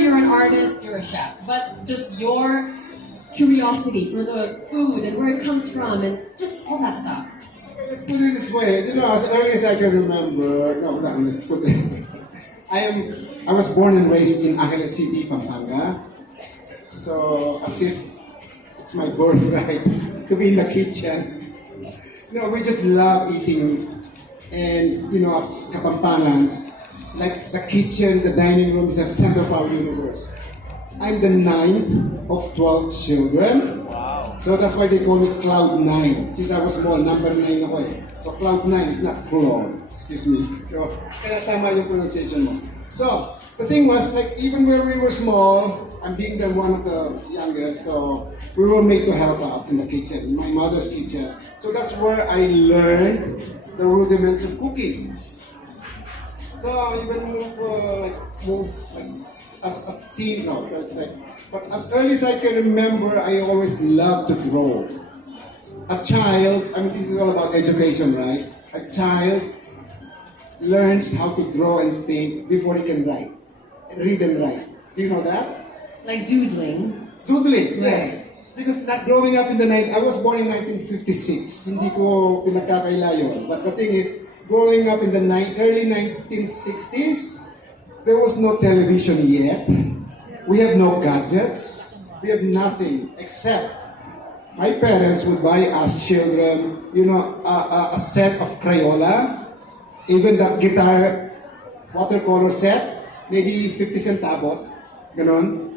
you're an artist, you're a chef, but just your curiosity for the food and where it comes from and just all that stuff. Let's put it this way, as early as I can remember, let's put it. I was born and raised in Angeles City, Pampanga. So, as if it's my birthright to be in the kitchen. We just love eating. And, as Kapampangans, like the kitchen, the dining room is a center of our universe. I'm the 9th of 12 children. Wow. So that's why they call me Cloud 9. Since I was small, number 9 ako eh. So Cloud 9 is not Claude. Excuse me. So, kaya tama yung pronunciation mo. So, the thing was, like, even when we were small, I'm being one of the youngest, so we were made to help out in the kitchen, in my mother's kitchen. So that's where I learned the rudiments of cooking. So even move as a teen now, but as early as I can remember, I always loved to draw. A child, this is all about education, right? A child learns how to draw and paint before he can write, read and write. Do you know that? Like doodling. Doodling, Right. yes. Because not growing up in the I was born in 1956. Hindi ko pinagkakaila yun. But the thing is, growing up in the early 1960s, there was no television yet. We have no gadgets. We have nothing except my parents would buy us children, a set of Crayola, even that guitar watercolor set, maybe 50 centavos, ganon,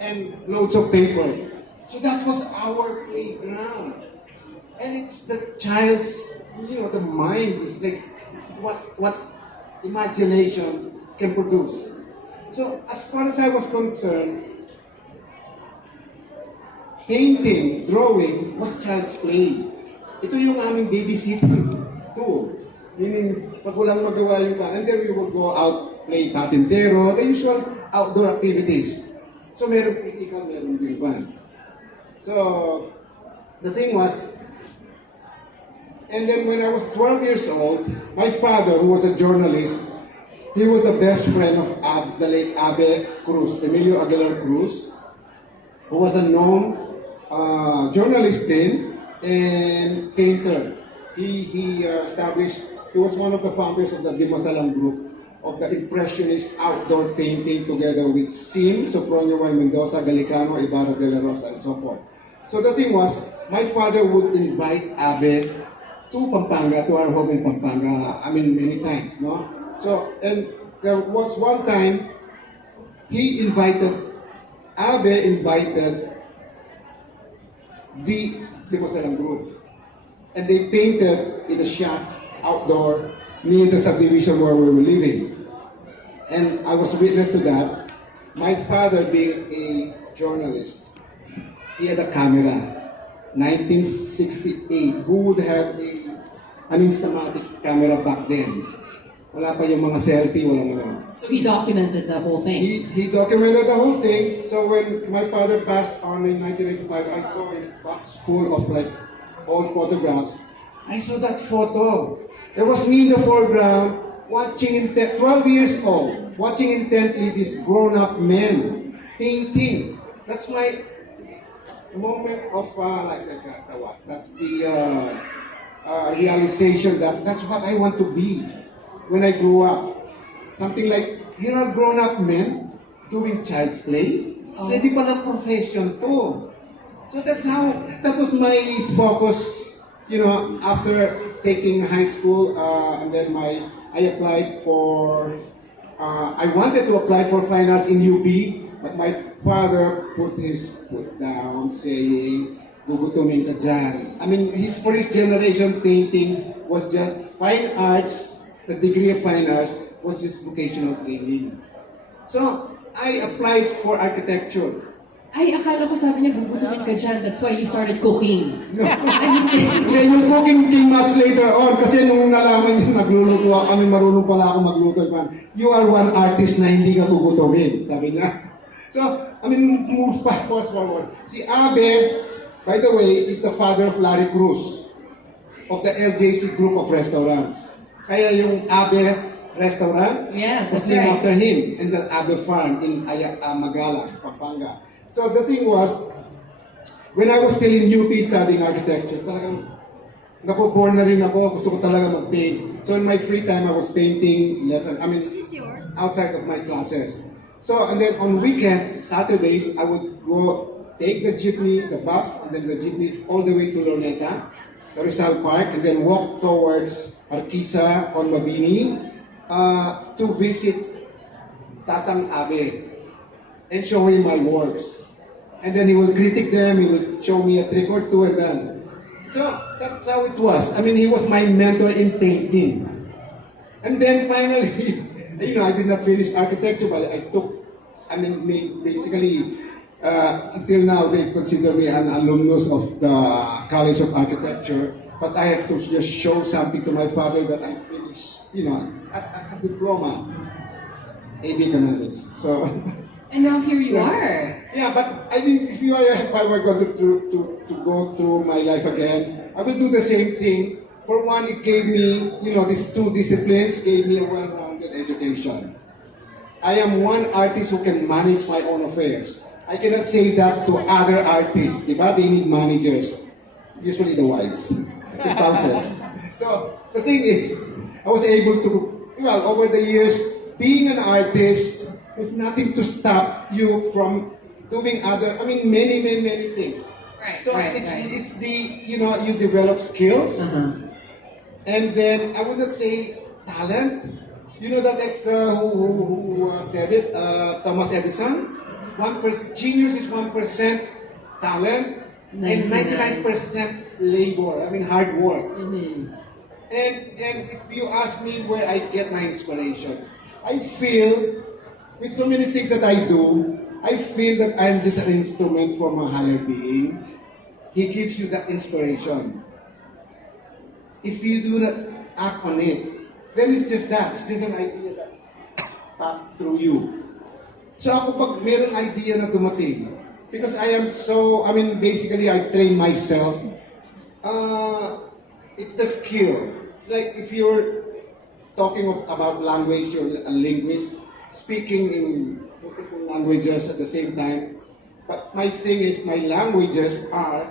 and loads of paper. So that was our playground. And it's the child's, the mind is like what imagination can produce. So as far as I was concerned, painting, drawing was child's play. Ito yung aming babysitting tool. Meaning, pag walang magawa yung and then we would go out, play patintero, the usual outdoor activities. So meron physical, meron din fun. So, the thing was, and then when I was 12 years old, my father, who was a journalist, he was the best friend of the late Abe Cruz, Emilio Aguilar Cruz, who was a known journalist then and painter. He was one of the founders of the Dimasalang group, of the Impressionist outdoor painting together with Sim, Sopronio Y. Mendoza, Galicano, Ibarra de la Rosa, and so forth. So the thing was, my father would invite Abe to Pampanga, to our home in Pampanga, many times, no? So, and there was one time, Abe invited the Dimasalang group. And they painted in a shop outdoor near the subdivision where we were living. And I was witness to that. My father being a journalist, he had a camera, 1968. Who would have an Instamatic camera back then? Wala pa yung mga selfie, walang ano. So he documented the whole thing. He documented the whole thing. So when my father passed on in 1985, I saw a box full of old photographs. I saw that photo. There was me in the foreground, watching 12 years old, watching intently these grown-up men painting. That's my moment of that's the realization that that's what I want to be when I grew up. Something like, here are grown-up men doing child's play. Pwede palang profession to. So that was my focus, after taking high school, and then I applied for, I wanted to apply for fine arts in UP, but my father put his foot down, saying, gugutumin ka dyan. For his generation, painting was just fine arts, the degree of fine arts was his vocational training. So, I applied for architecture. Ay, akala ko sabi niya, gugutumin ka dyan. That's why you started cooking. No. Okay, yung cooking came much later on kasi nung nalaman niya magluluto ako, marunong pala ako magluto. You are one artist na hindi ka gugutumin, sabi niya. So, move fast forward. Si Abe, by the way, is the father of Larry Cruz, of the LJC group of restaurants. Kaya yung Abe restaurant Yes, was that's named right. after him, and the other farm in Magala, Pampanga. So the thing was, when I was still in UP studying architecture, talagang napo-born na rin ako, gusto ko talaga mag-paint. So in my free time, I was painting, outside of my classes. So, and then on weekends, Saturdays, I would go take the jeepney, the bus, and then the jeepney all the way to Luneta, the Rizal Park, and then walk towards Arquisa on Mabini to visit Tatang Abe and show him my works. And then he will critique them, he will show me a trick or two, and then. So, that's how it was. I mean, he was my mentor in painting. And then finally, I did not finish architecture, but basically, until now, they consider me an alumnus of the College of Architecture. But I had to just show something to my father that I finished, a diploma, AB Economics. So. And now here you are. Yeah, but I think if I were going to go through my life again, I will do the same thing. For one, it gave me, these two disciplines gave me a well-rounded education. I am one artist who can manage my own affairs. I cannot say that to other artists. Diba? They need managers. Usually the wives, the spouses. So the thing is, I was able to, over the years, being an artist, there's nothing to stop you from doing many things. Right, So right, it's the, you develop skills. And then, I would not say talent. You know that who said it? Thomas Edison? Genius is 1% talent and 99% labor. Hard work. And if you ask me where I get my inspirations, I feel, with so many things that I do, I feel that I'm just an instrument from a higher being. He gives you that inspiration. If you do not act on it, then it's just that. It's just an idea that passed through you. So ako pag mayroong idea na dumating, because I am so, basically I train myself. It's the skill. It's like if you're talking about language, you're a linguist, speaking in multiple languages at the same time. But my thing is, my languages are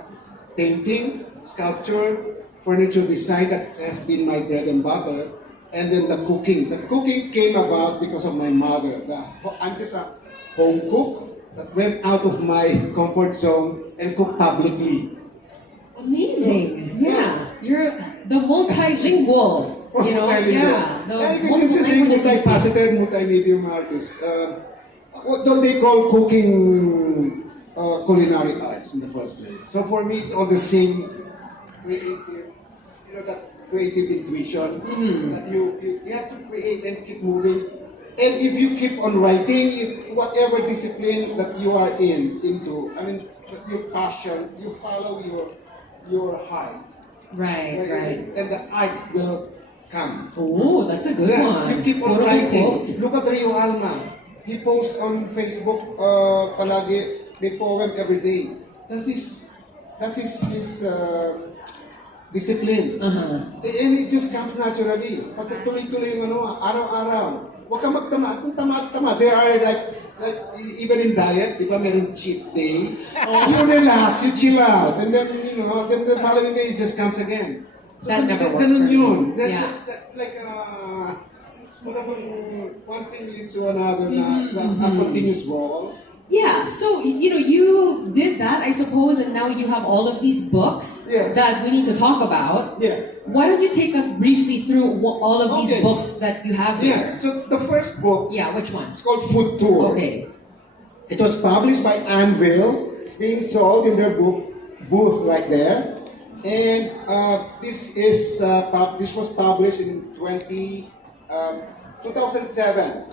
painting, sculpture, furniture design, that has been my bread and butter, and then the cooking. The cooking came about because of my mother. I'm just a home cook that went out of my comfort zone and cooked publicly. Amazing. Yeah. You're the multilingual. Yeah. You can just say multifaceted, multi-medium artist. What do they call cooking culinary arts in the first place? So for me, it's all the same creative, that creative intuition that you have to create and keep moving. And if you keep on writing, whatever discipline that you are into, your passion, you follow your heart. Right. And the art will come. Oh, that's a good one. You keep on writing. Look at Rio Alma. He posts on Facebook palagi, may poem every day. That's his discipline. And it just comes naturally. Kasi tuloy-tuloy yung araw-araw. Huwag ka magtama. Kung tama, there are like even in diet, di ba, meron cheat day. You relax, you chill out, and then, then the following day it just comes again. So, that never works ganun for yun. me. Yeah. One thing leads to another, a continuous wall. Yeah, so, you did that, I suppose, and now you have all of these books that we need to talk about. Yes. Why don't you take us briefly through all of these books that you have here? Yeah, so the first book, Yeah, which one? it's called Food Tour. Okay. It was published by Anvil. It's being sold in their booth right there. And this was published in 2007.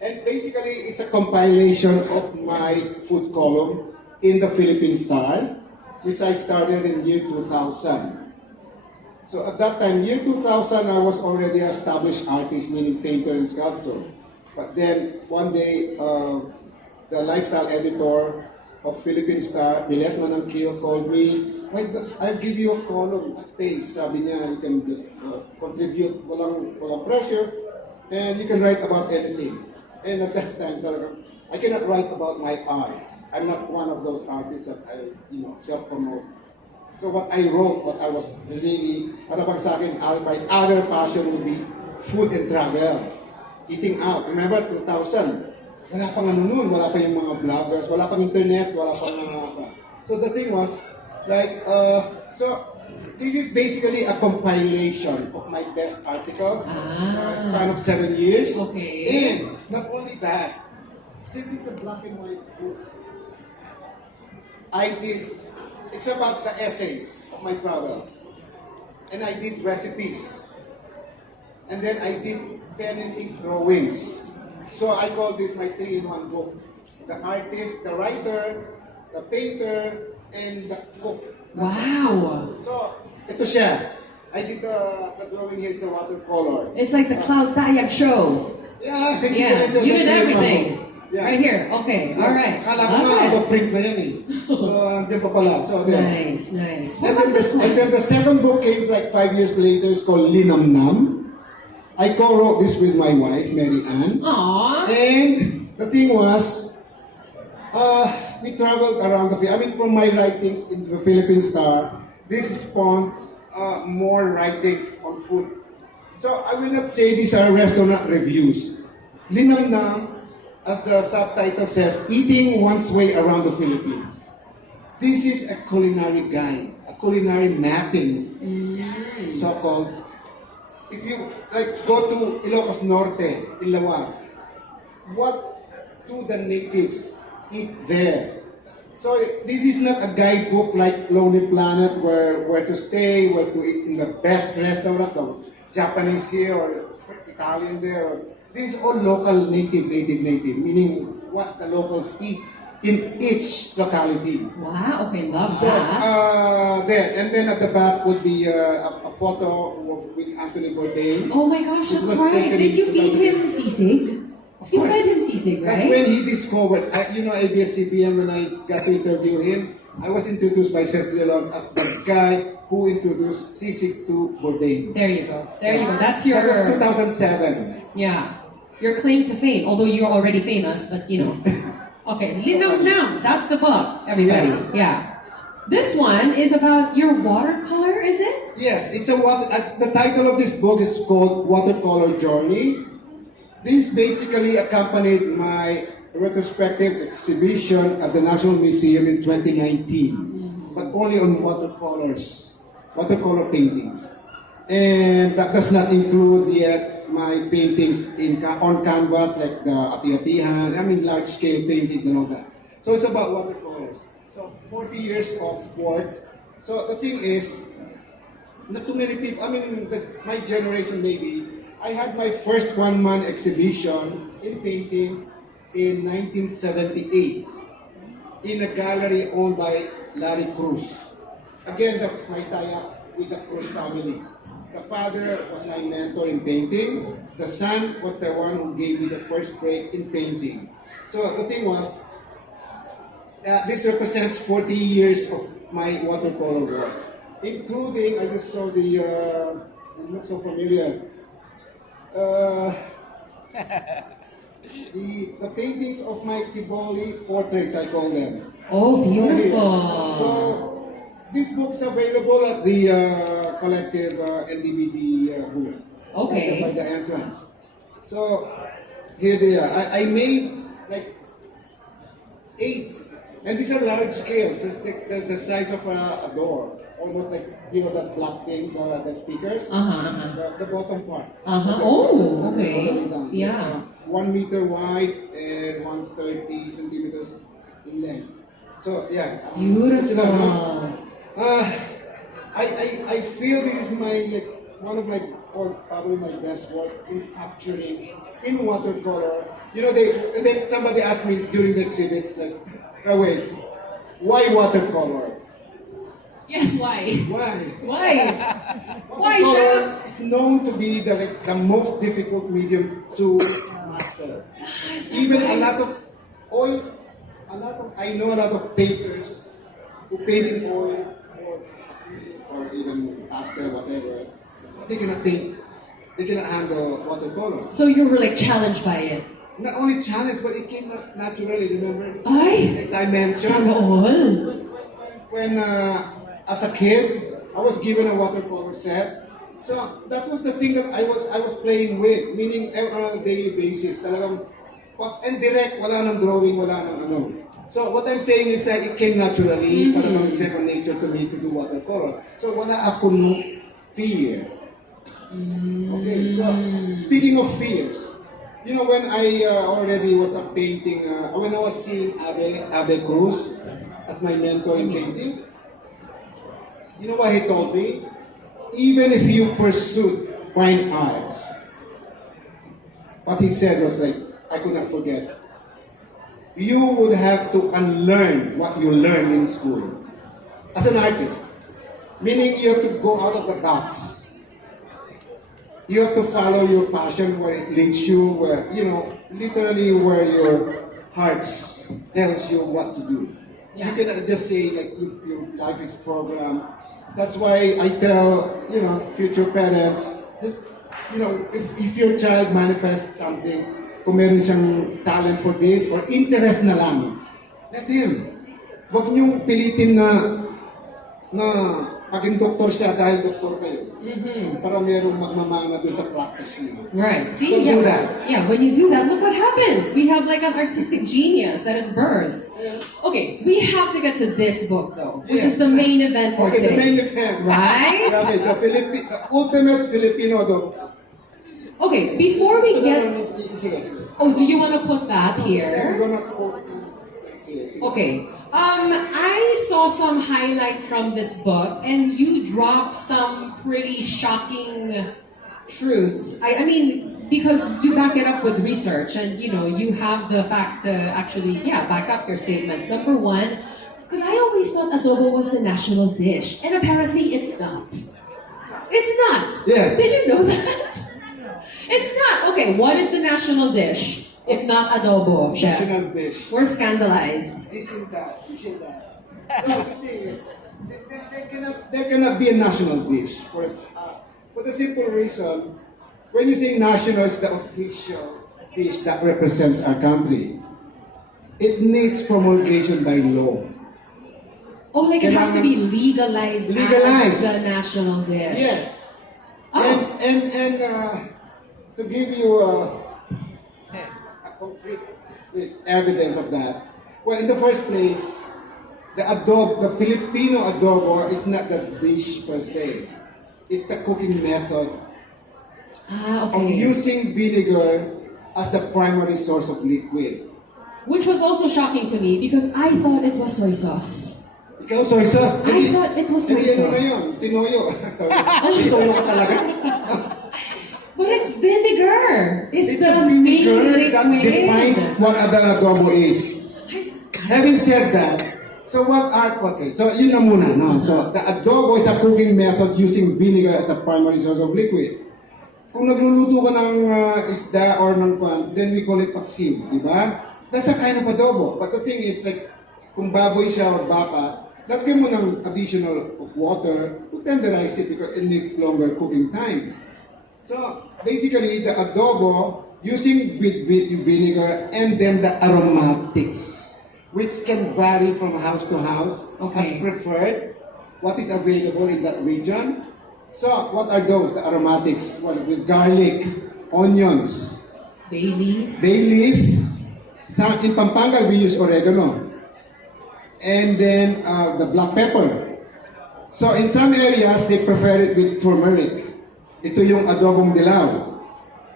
And basically, it's a compilation of my food column in the Philippine Star, which I started in year 2000. So at that time, year 2000, I was already an established artist, meaning painter and sculptor. But then, one day, the lifestyle editor of Philippine Star, Milet Manangkil, called me. I'll give you a column, a space. Sabi niya, you can just contribute, walang pressure. And you can write about anything. And at that time, talagang, I cannot write about my art. I'm not one of those artists that I, self-promote. So what I wrote, what I was really, para bang sa akin, my other passion would be food and travel. Eating out. Remember, 2000, wala pang ano nun, wala pa yung mga vloggers, wala pang internet, wala pang So the thing was, like, so this is basically a compilation of my best articles, span of 7 years. Okay. And not only that, since it's a black and white book, it's about the essays of my travels. And I did recipes. And then I did pen and ink drawings. So I call this my 3-in-1 book. The artist, the writer, the painter, and the cook. Wow. So, ito siya. I did the drawing here sa watercolor. It's like the Claude Tayag show. Yeah, Yeah, so you did that's everything. Yeah. Right here. Okay, all right. Akala ko nga auto-print na yan eh. So, andyan pa pala. So, there. Nice, nice. What And about this and then one? the second book came like 5 years later. It's called Linam Nam. I co-wrote this with my wife, Mary Ann. Aww. And the thing was, we traveled around the Philippines. I mean, from my writings in the Philippine Star, this spawned more writings on food. So I will not say these are restaurant reviews. Linam Nam, as the subtitle says, eating one's way around the Philippines. This is a culinary guide, a culinary mapping, so-called. If you like go to Ilocos Norte, Ilawag, what do the natives eat there? So this is not a guidebook like Lonely Planet where to stay, where to eat in the best restaurant, or Japanese here or Italian there. This is all local, native, meaning what the locals eat in each locality. Wow, okay, love So, that. there. And then at the back would be a photo with Anthony Bourdain. Oh my gosh, This that's was right. taken Did in you feed 2008. him sisig? You course. fed him sisig, That's when right? he discovered, ABS-CBN, when I got to interview him, I was introduced by Cecily Leon as the guy who introduced sisig to Bourdain. There you go. There you go. That's That was your, 2007. yeah, your claim to fame. Although you're already famous, but you know. Okay, Linam Nam. That's the book, everybody. Yeah. This one is about your watercolor, is it? Yeah, it's the title of this book is called Watercolor Journey. This basically accompanied my retrospective exhibition at the National Museum in 2019, but only on watercolor paintings. And that does not include yet my paintings on canvas, like the ati-atihan, large-scale paintings and all that. So it's about watercolors. So 40 years of work. So the thing is, not too many people, my generation maybe, I had my first one-man exhibition in painting in 1978 in a gallery owned by Larry Cruz. Again, that's my tie-up with the Cruz family. The father was my mentor in painting. The son was the one who gave me the first break in painting. So the thing was, this represents 40 years of my watercolor work, including, I just saw the, I'm not so familiar, the paintings of my Tivoli portraits, I call them. Oh, beautiful. So, this book is available at the collective NDBD booth. Okay. By the entrance. So, here they are. I made like 8. And these are large scale. The size of a door. Almost like, that black thing, the speakers. The bottom part. Oh, okay. All the way down. Yeah. 1 meter wide and 130 centimeters in length. So, yeah. Beautiful. I feel this is one of my, or probably my best work in capturing in watercolor. Somebody asked me during the exhibits that, wait, why watercolor? Yes, why? Why? Why? Why, Watercolor is known to be the most difficult medium to master. Even a lot of I know a lot of painters who paint in oil or even pastel, whatever. They cannot paint they cannot handle watercolor. So you were like challenged by it. Not only challenged, but it came naturally. Remember, Ay! as I mentioned, Sana all. when as a kid, I was given a watercolor set. So that was the thing that I was playing with, meaning on a daily basis. Talagang, and direct, wala nang drawing, wala nang ano. So what I'm saying is that it came naturally, parang second nature to me to do watercolor. So wala ako no fear. Okay, so speaking of fears, you know, when I already was painting, when I was seeing Abe Cruz as my mentor in painting, you know what he told me? Even if you pursue fine arts, what he said was like, I could not forget. You would have to unlearn what you learned in school as an artist. Meaning you have to go out of the box. You have to follow your passion where it leads you, where, you know, literally where your heart tells you what to do. Yeah. You cannot just say like your life is programmed. That's why I tell, you know, future parents, just, you know, if your child manifests something, kung meron siyang talent for this or interest na lang, let him. Huwag niyong pilitin na maging doktor siya dahil doktor kayo. Para merong magmamana dun sa practice niyo. Right. See, Don't do that. Yeah, when you do that, look what happens. We have like an artistic genius that is birthed. Okay, we have to get to this book though, which is the main event for Okay, today. the main event. Right? Okay, the ultimate Filipino Adobo. Okay, before we get... Sige. Oh, do you want to put that I'm here? gonna quote. Sige. Okay. I saw some highlights from this book, and you dropped some pretty shocking truths. I mean, because you back it up with research, and you know you have the facts to actually, back up your statements. Number one, because I always thought adobo was the national dish, and apparently it's not. It's not. Yes. Did you know that? It's not. Okay, what is the national dish if not adobo, chef? National dish. We're scandalized. This and that. No, the thing is, there cannot be a national dish for the simple reason, when you say national, it's the official dish that represents our country. It needs promulgation by law. Oh, like it has to be legalized Legalized. as the national dish. Yes. Oh. And to give you a concrete evidence of that, well, in the first place, the Filipino adobo is not the dish per se. It's the cooking method of Okay. using vinegar as the primary source of liquid. Which was also shocking to me because I thought it was soy sauce. Ikaw, soy sauce. I thought it was soy Hindi, ano na sauce. yun? Tinoyo. Tinoyo ka talaga. But it's vinegar. It's It's the the main vinegar that liquid. defines what an adobo is. Having said that, so yun na muna, no? So, the adobo is a cooking method using vinegar as a primary source of liquid. Kung nagluluto ka ng isda or ng pan, then we call it paksiw, di ba? That's a kind of adobo. But the thing is, like, kung baboy siya or baka, lagyan mo ng additional of water to tenderize it because it needs longer cooking time. So, basically, the adobo, using with vinegar and then the aromatics, which can vary from house to house, as preferred, what is available in that region. So, what are those, the aromatics? Well, with garlic, onions, Bay leaf. bay leaf. In Pampanga, we use oregano. And then the black pepper. So, in some areas, they prefer it with turmeric. Ito yung adobong dilaw.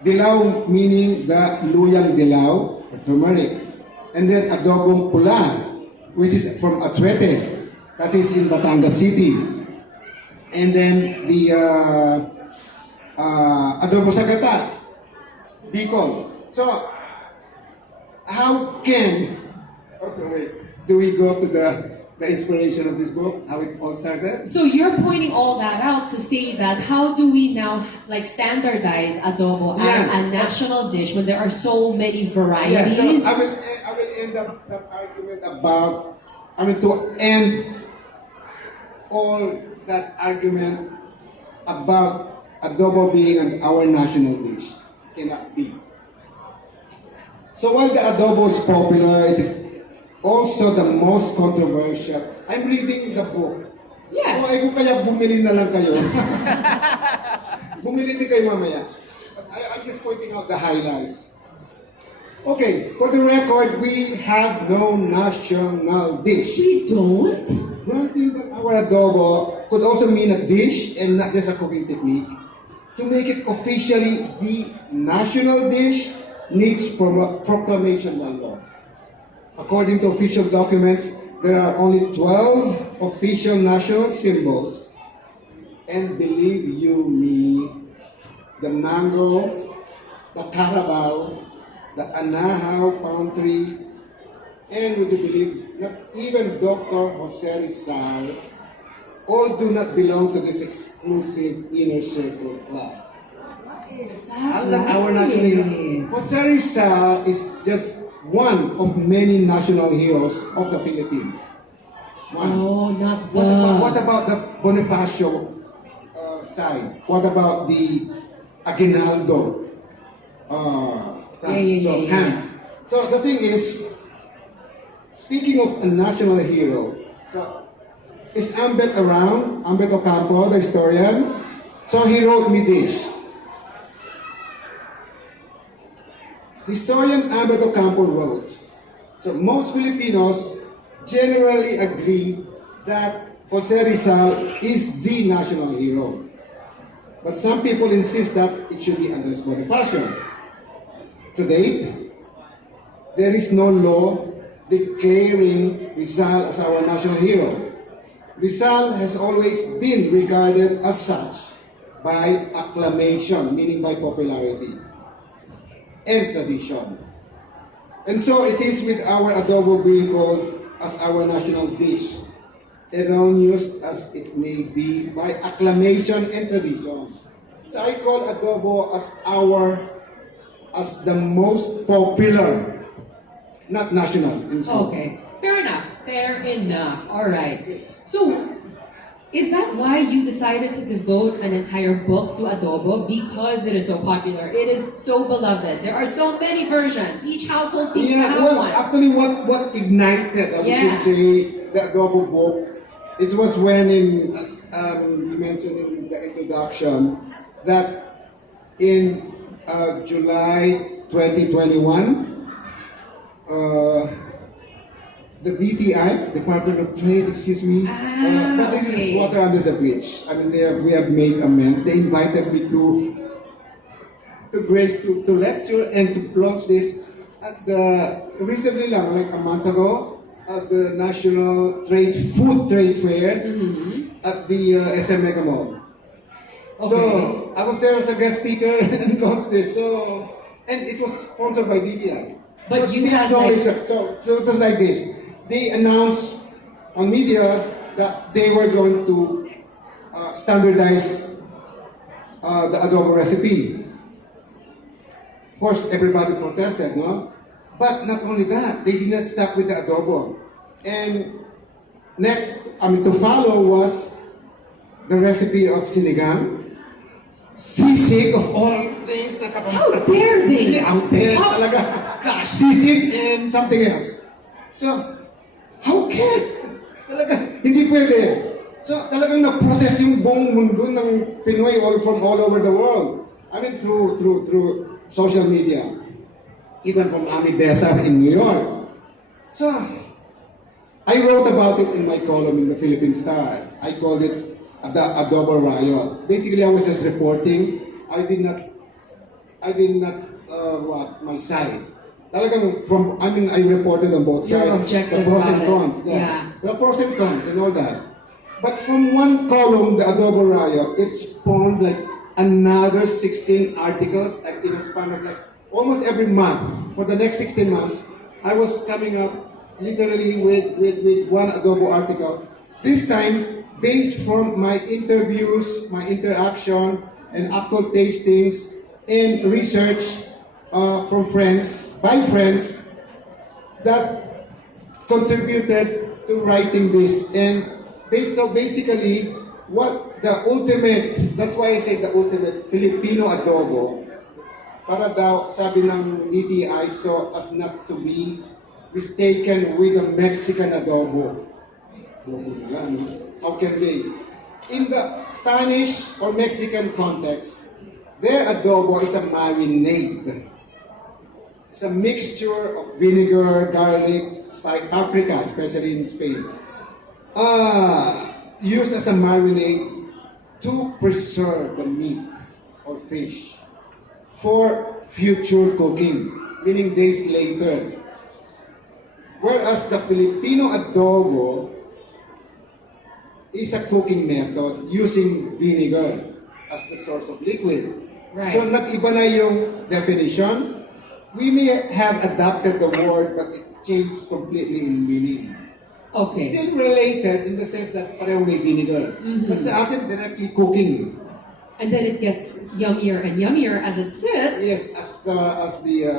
Dilaw meaning the luyang dilaw, or turmeric. And then adobong pula, which is from Atuete, that is in Batangas City. And then the adobo sagata, Bicol. So, how can, do we go to the inspiration of this book, how it all started? So you're pointing all that out to say that how do we now like standardize adobo as a national dish when there are so many varieties? Yeah, so I will end up that argument about, to end all that argument about adobo being our national dish. Cannot be. So while the adobo is popular, it is also the most controversial. I'm reading the book. Yeah. O ay kung kaya bumili na lang kayo. Bumili din kayo mamaya. I'm just pointing out the highlights. Okay, for the record, we have no national dish. We don't? Granting that our adobo could also mean a dish and not just a cooking technique, to make it officially the national dish needs proclamation by law. According to official documents, there are only 12 official national symbols, and believe you me, the mango, the carabao, the anahaw palm tree, and would you believe that even Dr. Jose Rizal, all do not belong to this exclusive inner circle club. Unlike our national hero, Jose Rizal is just one of many national heroes of the Philippines. One. Oh, not the... What about the Bonifacio side? What about the Aguinaldo? Camp. So the thing is, speaking of a national hero, is Ambet around? Ambet Ocampo, the historian? So he wrote me this. Historian Ambet Ocampo wrote, so most Filipinos generally agree that Jose Rizal is the national hero. But some people insist that it should be Andres Bonifacio. To date, there is no law declaring Rizal as our national hero. Rizal has always been regarded as such by acclamation, meaning by popularity, and tradition. And so it is with our adobo being called as our national dish, erroneous as it may be, by acclamation and tradition. So I call adobo as the most popular, not national in school. Okay, fair enough. Fair enough. All right. So, is that why you decided to devote an entire book to adobo? Because it is so popular. It is so beloved. There are so many versions. Each household seems to have well, one. actually, what ignited, I should say, the adobo book, it was when, as you mentioned in the introduction, that in July 2021, the DTI, Department of Trade, but this is water under the bridge. I mean, we have made amends. They invited me to lecture and to launch this at recently, like a month ago, at the National Food Trade Fair at the SM Mega Mall. Okay. So I was there as a guest speaker and launched this. And it was sponsored by DTI. But you had no like... research. So it was like this. They announced on media that they were going to standardize the adobo recipe. Of course, everybody protested, no? But not only that, they did not stop with the adobo. And to follow was the recipe of sinigang. Sisig of all things. How dare they? Out there talaga. Gosh. Sisig and something else. So, how can? Talaga, hindi pwede. So, talagang na-protest yung buong mundo ng Pinoy from all over the world. I mean, through social media. Even from Ami Besa in New York. So, I wrote about it in my column in the Philippine Star. I called it the Adobo Riot. Basically, I was just reporting. I did not my side. Talagang I reported on both You're sides. objective The pros and about it. cons. Yeah. The pros and cons and all that. But from one column, the Adobo Riot, it spawned like another 16 articles in a span of like almost every month. For the next 16 months, I was coming up literally with one Adobo article. This time, based from my interviews, my interaction, and actual tastings, and research by friends that contributed to writing this. And so basically, what the ultimate, that's why I say the ultimate Filipino adobo, para daw, sabi ng DTI, so as not to be mistaken with the Mexican adobo. How can they? In the Spanish or Mexican context, their adobo is a marinade. It's a mixture of vinegar, garlic, spice, paprika, especially in Spain. Used as a marinade to preserve the meat or fish for future cooking, meaning days later. Whereas the Filipino adobo is a cooking method using vinegar as the source of liquid. Right. So nag-iba na yung definition. We may have adapted the word, but it changed completely in meaning. Okay. Still related in the sense that pareho may vinegar. But sa atin, directly cooking. And then it gets yummier and yummier as it sits. Yes, as the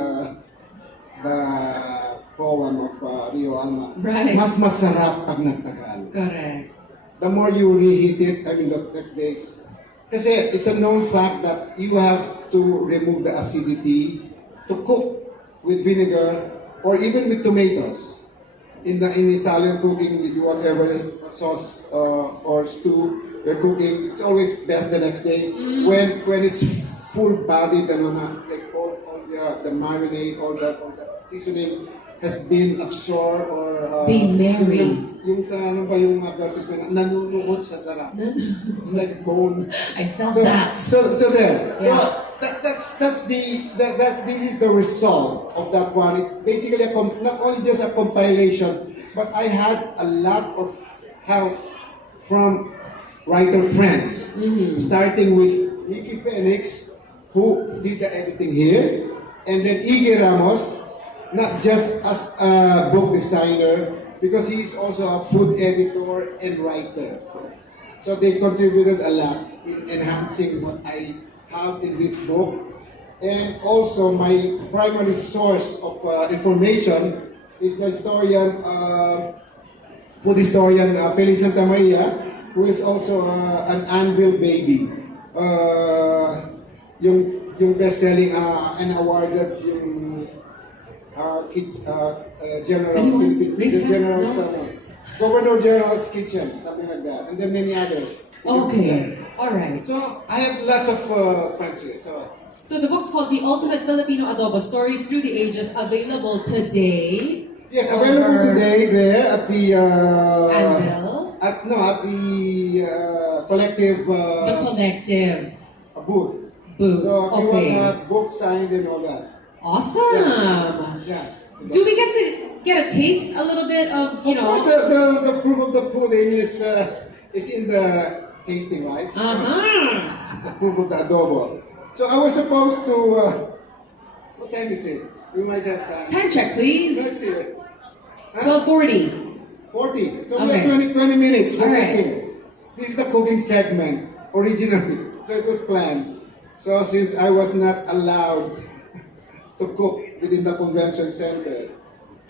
poem of Rio Alma. Right. Mas masarap pag nagtagal. Correct. The more you reheat it, I mean the next days. Kasi it's a known fact that you have to remove the acidity to cook with vinegar or even with tomatoes. In Italian cooking, with whatever sauce or stew they're cooking, it's always best the next day when it's full bodied and like all the marinade, all the seasoning has been absorbed or They marry. yung sa ano ba yung advertisement nanunukot sa sarap. Like bone. I felt So, that. so there. Yeah. So this is the result of that one. It's basically not only just a compilation, but I had a lot of help from writer friends, starting with Nikki Phoenix, who did the editing here, and then Iggy Ramos, not just as a book designer, because he is also a food editor and writer. So they contributed a lot in enhancing what I have in this book. And also my primary source of information is the historian, food historian Feli Santa Maria, who is also an Anvil baby. Yung best-selling and awarded yung Governor General's Kitchen, something like that, and then many others. Okay. All right. So I have lots of friends here. So the book's called The Ultimate Filipino Adobo: Stories Through the Ages, available today. Yes, available today there at the Anvil. at the collective The Collective booth. booth. So if you Okay. want books signed and all that. Awesome. Yeah. Do we get a taste a little bit of, you Of know? course, the proof of the pudding is in the tasting, right? The proof of the adobo. So I was supposed to. What time is it? We might have time. Time check, please. Let's see. 12:40. 40. So Okay. we have 20 minutes for All right. cooking. This is the cooking segment originally. So it was planned. So since I was not allowed to cook within the convention center,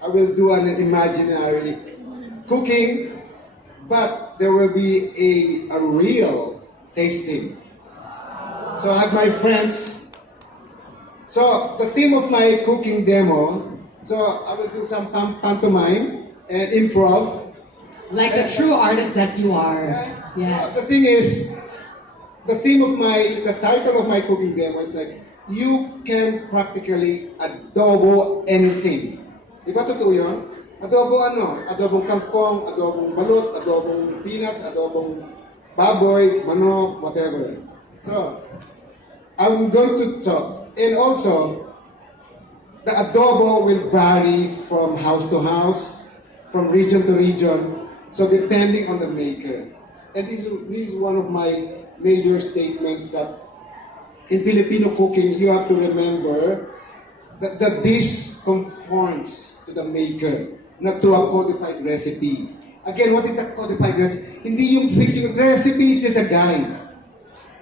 I will do an imaginary cooking, but there will be a real tasting. So I have my friends. So the theme of my cooking demo, so I will do some pantomime and improv. Like the true artist that you are. Yeah. The Yes. thing is, the title of my cooking demo is like, you can practically adobo anything. Di ba totoo yun? Adobo ano? Adobong kangkong, adobong balut, adobong peanuts, adobong baboy, manok, whatever. So, I'm going to talk. And also, the adobo will vary from house to house, from region to region, so depending on the maker. And this is one of my major statements that in Filipino cooking, you have to remember that the dish conforms to the maker, not to a codified recipe. Again, what is that codified recipe? Hindi yung fiction. Recipe is just a guide.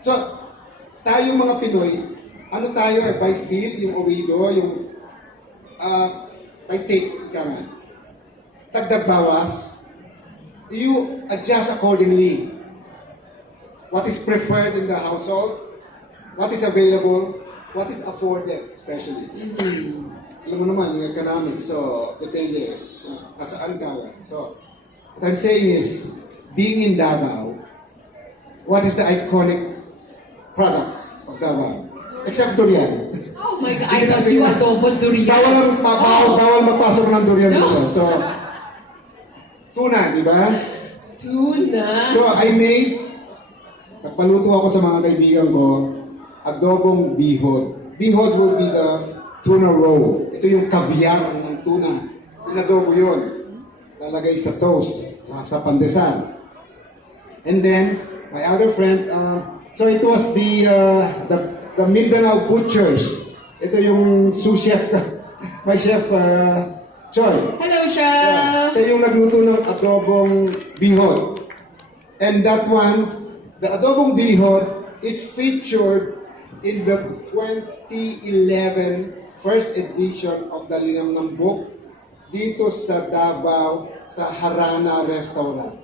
So, tayong mga Pinoy, ano tayo by feel, yung owido, yung by taste, ika nga. Tagdag bawas, you adjust accordingly. what is preferred in the household, what is available, what is afforded, especially. Alam mo naman, yung economics, so depende kung nasaan ka. So, what I'm saying is, being in Davao, what is the iconic product of Davao? Except durian. Oh my God, I thought you adobo durian. Bawal magpasok ng durian dito. So, tuna, di ba? Tuna. So, nagpaluto ako sa mga kaibigan ko, adobong bihod. Bihod will be the tuna roll. Ito yung kabyar ng tuna. Inadobo yun. Lalagay sa toast, sa pandesal. And then, my other friend, so it was the Mindanao Butchers. Ito yung sous chef, my chef, Choi. Hello, Chef! Siya yung nagluto ng adobong bihod. And that one, the adobong bihod is featured in the 2011 first edition of the Linamnam book dito sa Davao sa Harana Restaurant.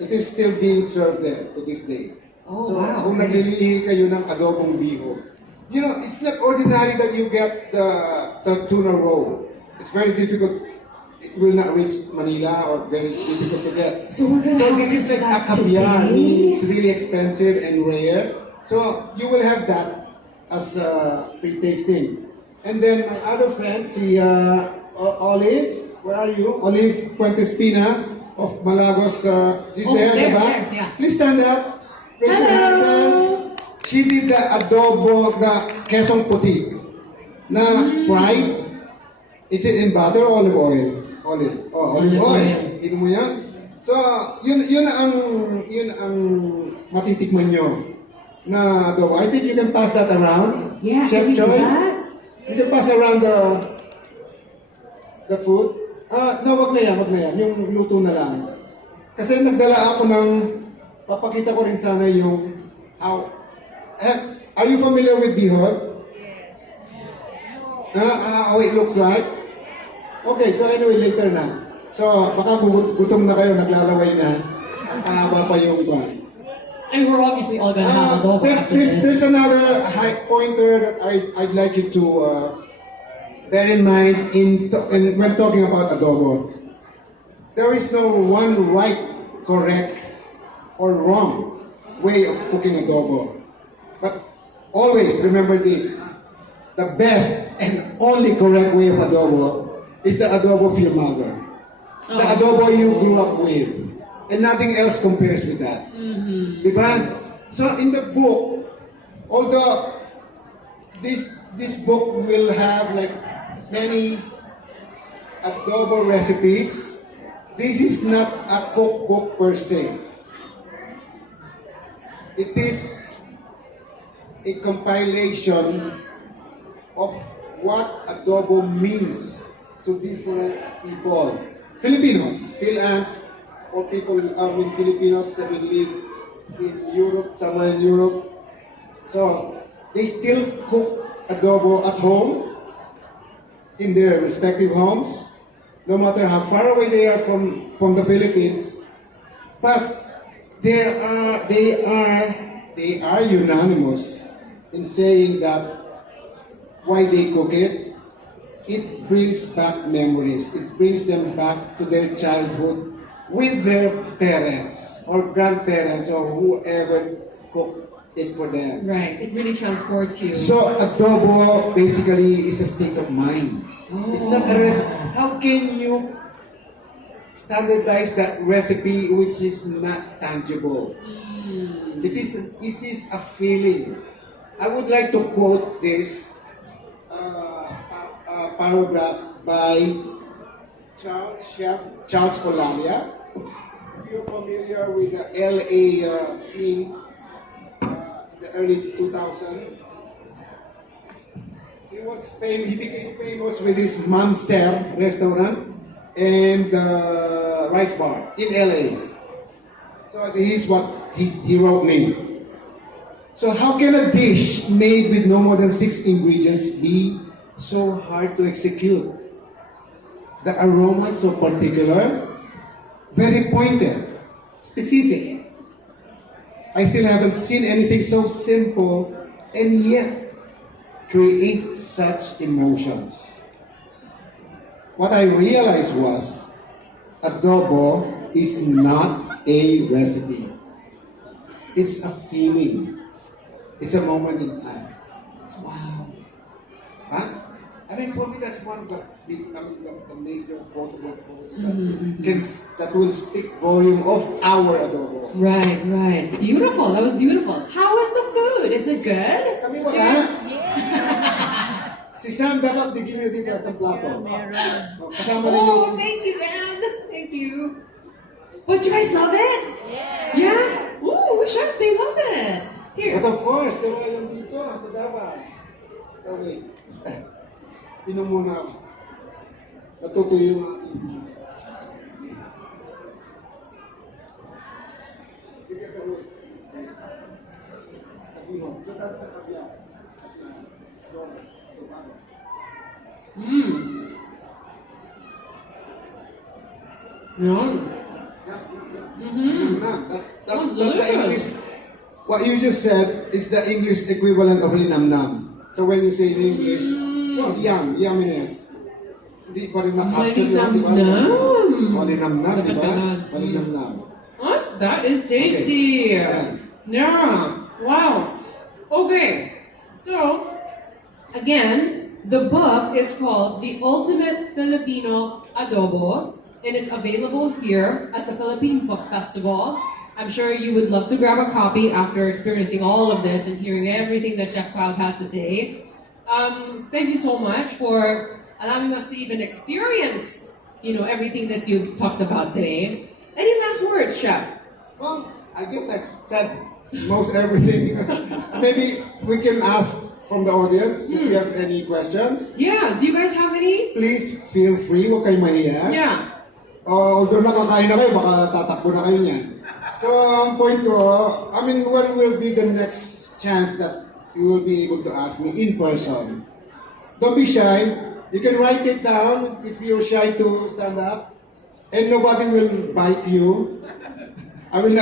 It is still being served there to this day. Oh, so, wow. kung naglilihi kayo ng adobong bihod, you know, it's not ordinary that you get the tuna roll. It's very difficult. It will not reach Manila or very difficult to get. So we're gonna have this is like a caviar. It's really expensive and rare. So you will have that as pre-tasting. And then my other friend, si Olive, where are you? Olive Puentespina of Malagos. She's there, diba? Yeah. Please stand up. Raise your hand. She did the adobo, the quesong puti, na fried. Is it in butter or olive oil? Olive. Oh, olive oil. Tignan mo yan. So, yun ang matitikman nyo na adobo. I think you can pass that around. Yeah, Chef can we do Choi, that? you can pass around the food. No, wag na yan. Yung luto na lang. Kasi nagdala ako ng, papakita ko rin sana yung how. Are you familiar with bihod? How it looks like? Okay, so anyway, later na. So, baka gutom na kayo, naglalaway na. Ang pahaba pa yung kwan. And we're obviously all gonna have adobo after this. There's another high pointer that I'd like you to bear in mind when talking about adobo. There is no one right, correct, or wrong way of cooking adobo. But always remember this. The best and only correct way of adobo is the adobo of your mother. The adobo you grew up with. And nothing else compares with that. Diba? So in the book, although this book will have like many adobo recipes, this is not a cookbook per se. It is a compilation of what adobo means to different people. Filipinos, Phil-Ants, or people, Filipinos that will live in Europe, somewhere in Europe. So, they still cook adobo at home, in their respective homes, no matter how far away they are from the Philippines. But they are unanimous in saying that why they cook it. It brings back memories. It brings them back to their childhood with their parents or grandparents or whoever cooked it for them. Right, it really transports you. So adobo basically is a state of mind. It's not a recipe. How can you standardize that recipe which is not tangible? It is a feeling. I would like to quote this paragraph by Charles Colalia. If you're familiar with the LA scene in the early 2000s, he became famous with his Mamser restaurant and rice bar in LA. So this is what he wrote me. So how can a dish made with no more than 6 ingredients be so hard to execute? The aroma is so particular, very pointed, specific. I still haven't seen anything so simple and yet create such emotions. What I realized was adobo is not a recipe. It's a feeling. It's a moment in time. Wow. Huh? I mean, for me, that's one of the major quotable quotes that will speak volume of our adobo. Right, right. Beautiful. That was beautiful. How was the food? Is it good? Kami wala. Si Sam dapat bigyan niyo dito sa plato. Kasama rin Oh, yung... thank you, Dan. Thank you. But you guys love it? Yeah? Ooh, chef, they love it. Here. But of course, kami lang dito sa DAVAO. Oh, wait. Inom muna ako. Natutuyo yung aking... Yum. That's the English. What you just said is the English equivalent of linamnam. So when you say in English, well, yumminess. Hindi pa rin na-capture yun, di ba? Malinamnam, di ba? Malinamnam. That is tasty. Okay. Yeah. Wow. Okay. So, again, the book is called The Ultimate Filipino Adobo, and it's available here at the Philippine Book Festival. I'm sure you would love to grab a copy after experiencing all of this and hearing everything that Chef Claude had to say. Thank you so much for allowing us to even experience, everything that you've talked about today. Any last words, Chef? Well, I guess I've said most everything. Maybe we can ask from the audience if you have any questions. Yeah, do you guys have any? Please feel free, huwag kayong mahiya. Yeah. Although nakakain na kayo, baka tatakbo na kayo niyan. So, ang point ko, when will be the next chance that you will be able to ask me in person? Don't be shy. You can write it down if you're shy to stand up. And nobody will bite you. I will not